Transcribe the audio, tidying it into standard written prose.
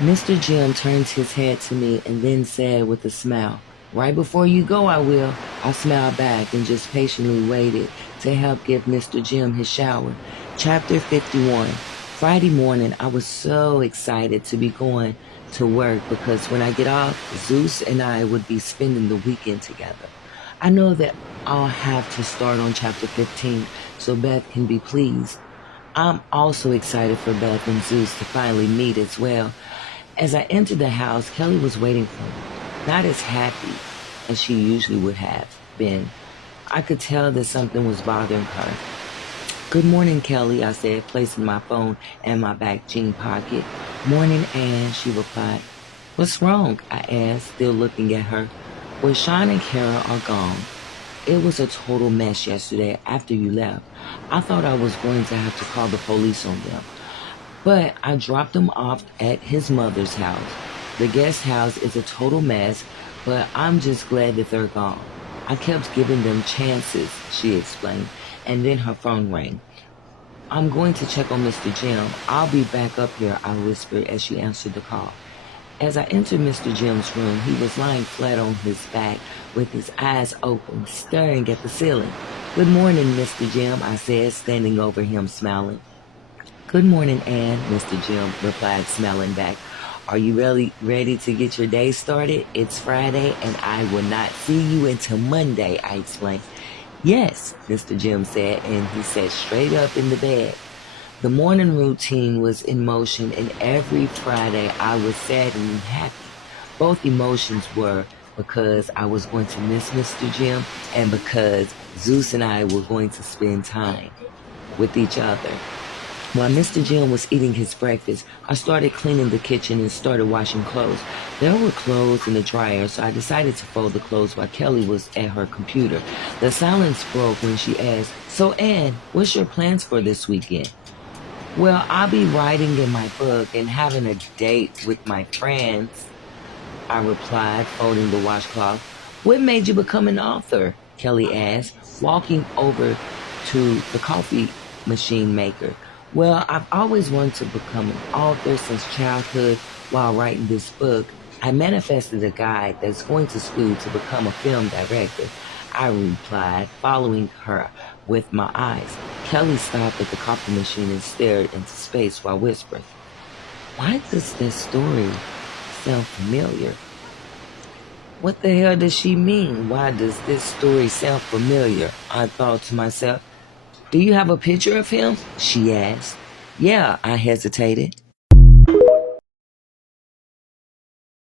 Mr. Jim turned his head to me and then said with a smile, "Right before you go, I will." I smiled back and just patiently waited to help give Mr. Jim his shower. Chapter 51. Friday morning, I was so excited to be going to work because when I get off, Zeus and I would be spending the weekend together. I know that I'll have to start on chapter 15 so Beth can be pleased. I'm also excited for Beth and Zeus to finally meet as well. As I entered the house, Kelly was waiting for me, not as happy as she usually would have been. I could tell that something was bothering her. "Good morning, Kelly," I said, placing my phone in my back jean pocket. "Morning, Anne," she replied. "What's wrong?" I asked, still looking at her. "Well, Sean and Kara are gone. It was a total mess yesterday after you left. I thought I was going to have to call the police on them. But I dropped them off at his mother's house. The guest house is a total mess, but I'm just glad that they're gone. I kept giving them chances," she explained, and then her phone rang. "I'm going to check on Mr. Jim. I'll be back up here," I whispered as she answered the call. As I entered Mr. Jim's room, he was lying flat on his back with his eyes open, staring at the ceiling. "Good morning, Mr. Jim," I said, standing over him, smiling. "Good morning, Anne," Mr. Jim replied, smiling back. "Are you really ready to get your day started? It's Friday, and I will not see you until Monday," I explained. "Yes," Mr. Jim said, and he sat straight up in the bed. The morning routine was in motion, and every Friday I was sad and happy. Both emotions were because I was going to miss Mr. Jim and because Zeus and I were going to spend time with each other. While Mr. Jim was eating his breakfast, I started cleaning the kitchen and started washing clothes. There were clothes in the dryer, so I decided to fold the clothes while Kelly was at her computer. The silence broke when she asked, "So, Anne, what's your plans for this weekend?" "Well, I'll be writing in my book and having a date with my friends," I replied, folding the washcloth. "What made you become an author?" Kelly asked, walking over to the coffee machine maker. "Well, I've always wanted to become an author since childhood. While writing this book, I manifested a guy that's going to school to become a film director," I replied, following her with my eyes. Kelly stopped at the coffee machine and stared into space while whispering, "Why does this story sound familiar?" What the hell does she mean? Why does this story sound familiar? I thought to myself. "Do you have a picture of him?" she asked. "Yeah," I hesitated.